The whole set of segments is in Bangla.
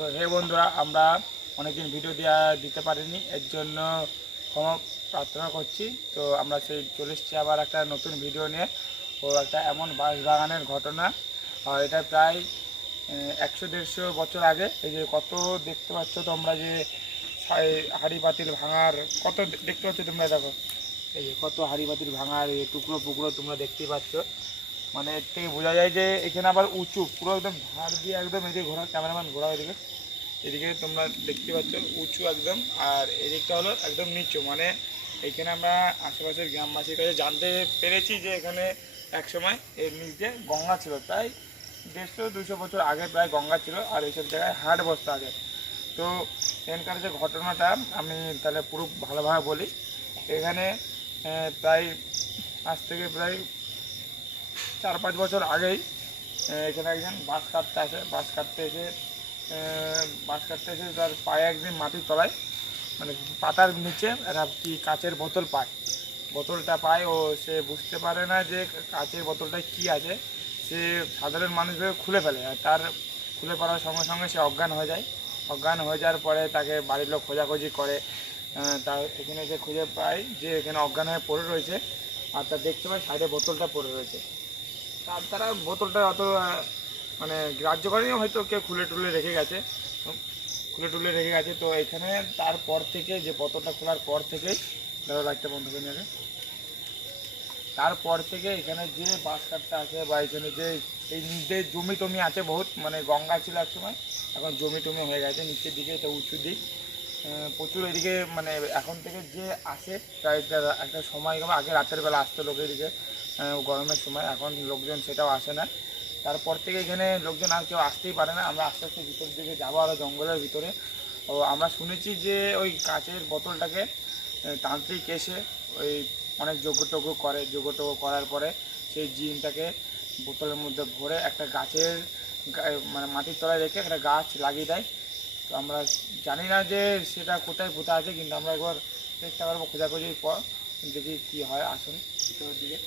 তো হে বন্ধুরা, আমরা অনেকদিন ভিডিও দেওয়া দিতে পারিনি, এর জন্য ক্ষমা প্রার্থনা করছি। তো আমরা সেই চলে এসেছি আবার একটা নতুন ভিডিও নিয়ে। ও একটা এমন বাঁশ বাগানের ঘটনা। আর এটা প্রায় একশো দেড়শো বছর আগে। এই যে কত দেখতে পাচ্ছ তোমরা যে হাঁড়ি পাতিল ভাঙার, কত দেখতে পাচ্ছ তোমরা দেখো? এই যে কত হাঁড়ি পাতিল ভাঙার এই টুকরো পুকরো তোমরা দেখতে পাচ্ছ। মানে এর থেকে বোঝা যায় যে এখানে আবার উঁচু, পুরো একদম ধার দিয়ে একদম এদিকে ঘোরা ক্যামেরাম্যান ঘোরা এদিকে এদিকে তোমরা দেখতে পাচ্ছ উঁচু একদম, আর এদিকটা হলো একদম নিচু। মানে এখানে আমরা আশেপাশের গ্রামবাসীর কাছে জানতে পেরেছি যে এখানে একসময় এর নিচে গঙ্গা ছিল। প্রায় দেড়শো, দুশো বছর আগে প্রায় গঙ্গা ছিল, আর এইসব জায়গায় হাট বসতো আগে। তো এখানকার যে ঘটনাটা আমি তাহলে পুরো ভালোভাবে বলি। এখানে প্রায় আজ থেকে প্রায় চার পাঁচ বছর আগেই এখানে একজন বাঁশ কাটতে আসে, বাঁশ কাটতে এসে বাঁশ কাটতে এসে তার পায়ে একদিন মাটির তলায় মানে পাতার নিচে একটা কি কাচের বোতল পায়। বোতলটা পায়, ও সে বুঝতে পারে না যে কাচের বোতলটায় কি আছে। সে সাধারণ মানুষ ভেবে খুলে ফেলে আর তার খুলে পড়ার সঙ্গে সঙ্গে সে অজ্ঞান হয়ে যায়। অজ্ঞান হয়ে যাওয়ার পরে তাকে বাড়ির লোক খোঁজাখুঁজি করে। তা এখানে সে খুঁজে পায় যে এখানে অজ্ঞান হয়ে পড়ে রয়েছে। আর তা দেখতে পায় সাইডে বোতলটা পড়ে রয়েছে। তার তারা বোতলটা অত মানে গ্রাহ্য করেনি হয়তো কেউ খুলে টুলে রেখে গেছে। খুলে টুলে রেখে গেছে। তো এখানে তারপর থেকে যে বোতলটা খোলার পর থেকেই ধরো লাইটটা বন্ধ করে নেবে তারপর থেকে এখানে যে বাস কাটটা আছে বা এখানে যে এই নিচে জমি টমি আছে বহুত মানে গঙ্গা ছিল এক সময় এখন জমি টমি হয়ে গেছে নিচের দিকে এটা উঁচু দিক। প্রচুর এদিকে মানে এখন থেকে যে আসে প্রায় একটা সময় আগে রাতের বেলা আসতো লোকের আহ, গরমের সময়। এখন লোকজন সেটাও আসে না। তারপর থেকে এখানে লোকজন আর কেউ আসতেই পারে না। আমরা আস্তে আস্তে ভিতর দিকে যাব আরও জঙ্গলের ভিতরে। ও, আমরা শুনেছি যে ওই কাচের বোতলটাকে তান্ত্রিক এসে ওই অনেক যোগ্য টোগ্য করে। যোগ্য টোগ্য করার পরে সেই জিনটাকে বোতলের মধ্যে ভরে একটা গাছের মানে মাটির তলায় রেখে একটা গাছ লাগিয়ে দেয়। তো আমরা জানি না যে সেটা কোথায় কোথায় আছে, কিন্তু আমরা একবার চেষ্টা করব খোঁজাখুঁজির পর দেখি কী হয়। আসুন ভিতরের দিকে।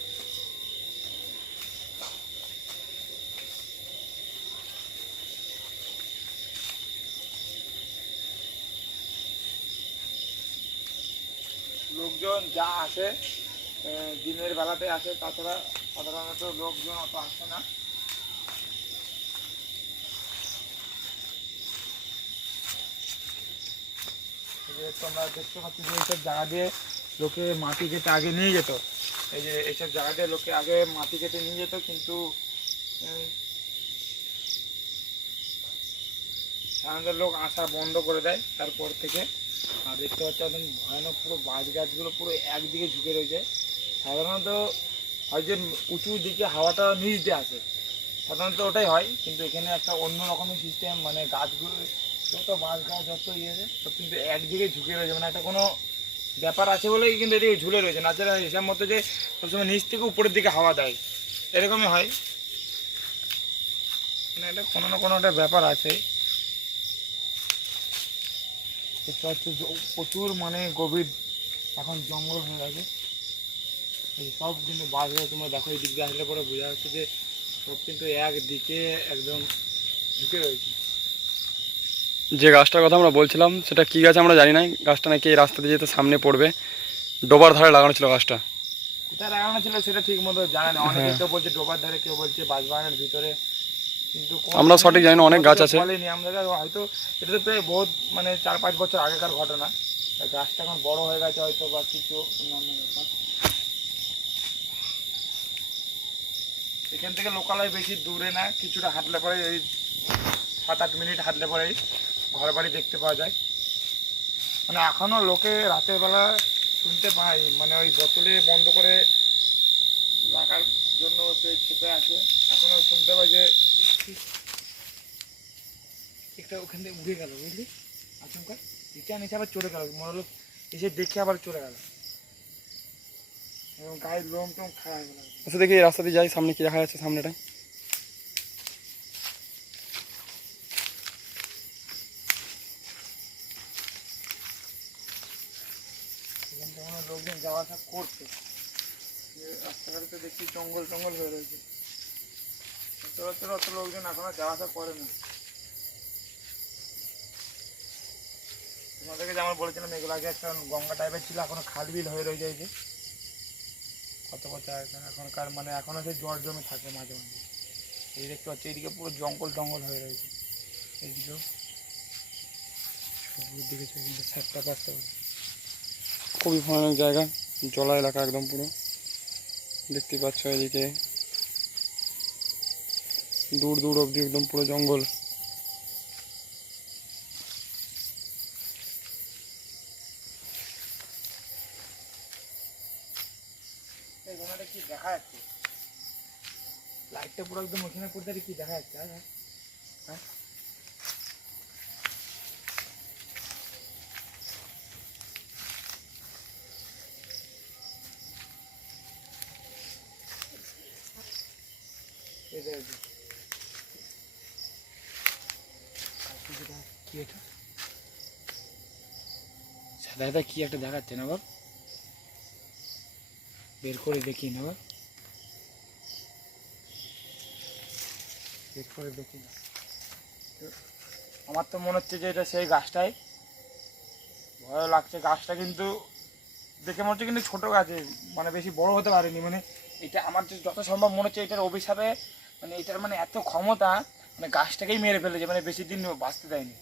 লোকজন যা আসে দিনের বেলাতে আসে, তাছাড়া সাধারণত লোকজন অত আসে না। তোমরা দেখতে পাচ্ছ যে এইসব জায়গা দিয়ে লোকে মাটি কেটে আগে নিয়ে যেত। এই যে এইসব জায়গা দিয়ে লোকে আগে মাটি কেটে নিয়ে যেত, কিন্তু সাধারণত লোক আসা বন্ধ করে দেয় তারপর থেকে। আর দেখতে পাচ্ছ একদম ভয়ানক পুরো বাঁশ গাছগুলো পুরো একদিকে ঝুঁকে রয়েছে। সাধারণত হয় যে উঁচু দিকে হাওয়াটা নিচ দিয়ে আসে। সাধারণত ওটাই হয়, কিন্তু এখানে একটা অন্য রকমের সিস্টেম মানে গাছগুলো যত বাঁশ গাছ, যত ইয়ে আছে, সব কিন্তু একদিকে ঝুঁকে রয়েছে। মানে একটা কোনো ব্যাপার আছে বলেই কিন্তু এদিকে ঝুলে রয়েছে। নাচারা হিসাব মতো যে সবসময় নিচ থেকে উপরের দিকে হাওয়া দেয়। এরকমই হয়। মানে এটা কোনো না কোনো একটা ব্যাপার আছে। পাচ্ছ যে প্রচুর মানে গভীর এখন জঙ্গল হয়ে গেছে এই সব কিন্তু বাস হয়ে তোমরা দেখো এই দিক দিয়ে আসলে পরে বোঝা যাচ্ছে যে সব কিন্তু একদিকে একদম ঝুঁকে রয়েছে। যে গাছটার কথা আমরা বলছিলাম সেটা কি গাছ আমরা জানি না গাছটা নাকি এই রাস্তা দিয়ে যেতে সামনে পড়বে। ডোবার ধারে লাগানো ছিল গাছটা। কোথায় লাগানো ছিল সেটা ঠিক মতো জানা নেই। অনেকে হ্যাঁ। কেউ বলছে ডোবার ধারে কেউ বলছে বাঁশবাগানের ভিতরে। আমরা সঠিক জানি না, অনেক গাছ আছে। বলেনি আমরা হয়তো এটা তো প্রায় বহুত মানে চার পাঁচ বছর আগেকার ঘটনা। গাছটা এখন বড় হয়ে গেছে হয়তো বা কিছু অন্যান্য ব্যাপার। এখান থেকে লোকালয় বেশি দূরে না কিছুটা হাঁটলে পরে এই সাত আট মিনিট হাঁটলে পরেই ঘর বাড়ি দেখতে পাওয়া যায়। মানে এখনও লোকে রাতের বেলা শুনতে পাই মানে ওই বোতলে বন্ধ করে রাখার জন্য সে খেতে আছে এখনও শুনতে পাই যে একটা ওখান থেকে উড়ে গেল বুঝলি? আচমকা। নিচে নিচে আবার চলে গেল। মনে হলো এসে দেখে আবার চলে গেল। এবং গায়ের লোম টোম খারাপ হয়ে গেল। আচ্ছা দেখি এই রাস্তা দিয়ে যাই সামনে কি দেখা যাচ্ছে সামনেটায় এখান থেকে মনে হয় লোকজন যাওয়া আসা করছে। যে রাস্তাঘাটে তো দেখছি জঙ্গল জঙ্গল হয়ে রয়েছে। সচরাচর অত লোকজন এখনও যাওয়া আসা করে না। তোমাদেরকে যেমন বলেছিলাম এগুলো আগে একটা গঙ্গা টাইপের ছিল, এখনও খাল বিল হয়ে রয়ে যায় যে। কত আছে এখনকার মানে এখনও সেই জল জমে থাকে মাঝে মাঝে। এই দেখতে পাচ্ছি এদিকে পুরো জঙ্গল টঙ্গল হয়ে রয়েছে। এইদিকেও। সবুজ দিকে কিন্তু সাতটা পাঁচটা খুবই ভয়ানক জায়গা জলা এলাকা একদম পুরো। দেখতে পাচ্ছ এদিকে দূর দূর অবধি একদম পুরো জঙ্গল এই ওখানে কি দেখা যাচ্ছে? লাইটটা পুরো একদম ওখানে পড়তে কি দেখা যাচ্ছে? হ্যাঁ? হ্যাঁ এই যে, এই যে। কাশ্মীরিটা কি এটা? সাদা সাদা কি একটা দেখাচ্ছে না বাপ? বের করে দেখি না বাপ। বের করে দেখি না। আমার তো মনে হচ্ছে যে এটা সেই গাছটাই। ভয় লাগছে। গাছটা কিন্তু দেখে মনে হচ্ছে কিন্তু ছোটো গাছে মানে বেশি বড় হতে পারেনি। মানে এটা আমার যত সম্ভব মনে হচ্ছে এটার অভিশাপে মানে এটার মানে এত ক্ষমতা মানে গাছটাকেই মেরে ফেলেছে। মানে বেশি দিন বাঁচতে দেয়নি।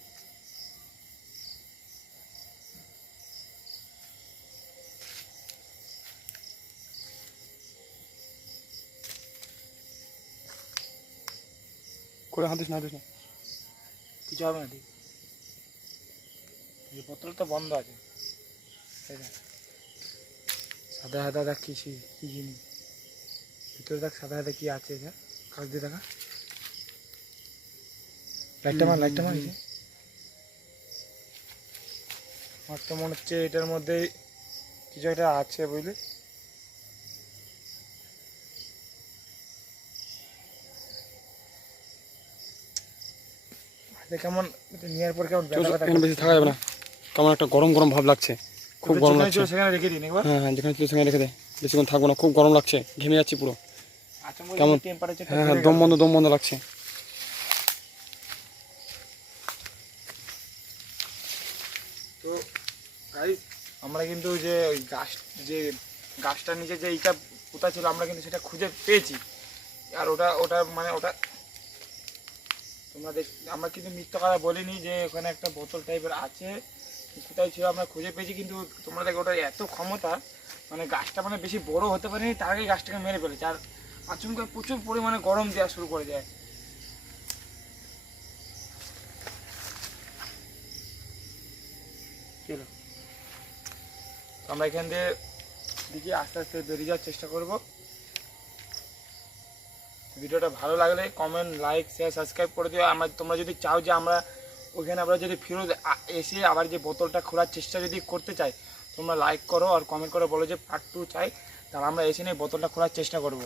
করে হাতিস না হাতিস না। কিছু হবে না ঠিক। এই বোতল তো বন্ধ আছে। সাদা সাদা দেখ কি কি জিনিস। ভিতরে দেখ সাদা সাদা কি আছে দেখ। কাজ দিয়ে দেখা। লাইটটা মার লাইটটা মার। আমার তো মনে হচ্ছে এটার মধ্যে কিছু একটা আছে বুঝলি? কেমন নেওয়ার পর কেমন বেশি থাকা যাবে না? কেমন একটা গরম গরম ভাব লাগছে খুব গরম লাগছে। সেখানে রেখে দিন একবার। হ্যাঁ হ্যাঁ যেখানে ছিল সেখানে রেখে দে। বেশিক্ষণ থাকব না খুব গরম লাগছে ঘেমে যাচ্ছি পুরো। আচ্ছা কেমন? হ্যাঁ হ্যাঁ দম বন্ধ দম বন্ধ লাগছে। তো আমরা কিন্তু যে ওই গাছ যে গাছটার নিচে যে এইটা পোতা ছিল আমরা কিন্তু সেটা খুঁজে পেয়েছি। আর ওটা ওটা মানে ওটা তোমরা দেখ আমরা কিন্তু মিথ্যা কথা বলিনি যে ওখানে একটা বোতল টাইপের আছে। কোথায় ছিল আমরা খুঁজে পেয়েছি কিন্তু তোমরা দেখো ওটা এত ক্ষমতা মানে গাছটা মানে বেশি বড় হতে পারেনি তার আগে গাছটাকে মেরে ফেলেছে। আর আচমকা প্রচুর পরিমাণে গরম দেওয়া শুরু করে দেয়। আমরা এখান দিয়ে দেখি আস্তে আস্তে বেরিয়ে যাওয়ার চেষ্টা করব। ভিডিওটা ভালো লাগলে কমেন্ট লাইক শেয়ার সাবস্ক্রাইব করে দিও। আমরা তোমরা যদি চাও যে আমরা ওইখানে আমরা যদি ফেরত এসে আবার যে বোতলটা খোলার চেষ্টা যদি করতে চাই, তোমরা লাইক করো আর কমেন্ট করে, বলো যে পার্ট টু চাই। তাহলে আমরা এসে নিয়ে বোতলটা খোলার চেষ্টা করব।